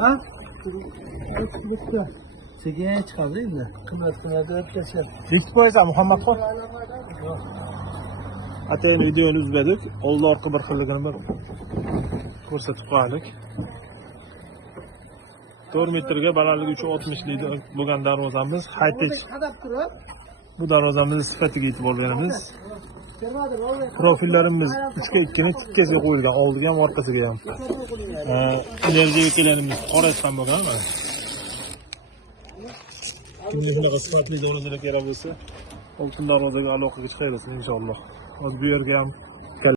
Ha? Sekin chiqadi endi. Qimmat deb tashlar. Bekitib qo'ysan Muhammadxon. Atayin videoni uzladik. Oldi orqa bir xilligini bir ko'rsatib qo'ydik. 4 metrga balandligi 360 litr bo'lgan darvozamiz high-tech. Bu darvozamizni sifatiga e'tibor beramiz. Profillarimiz 3:2 ni tikkasiga qo'yilgan, oldiga ham orqasiga ham. Energiya vekillarimiz qorayib bo'lgan mana. Kimga shunaqa sifatli darvozalar kerak bo'lsa, oltin darvozaga aloqaga chiqaversin inshaalloh. Hozir bu yerga ham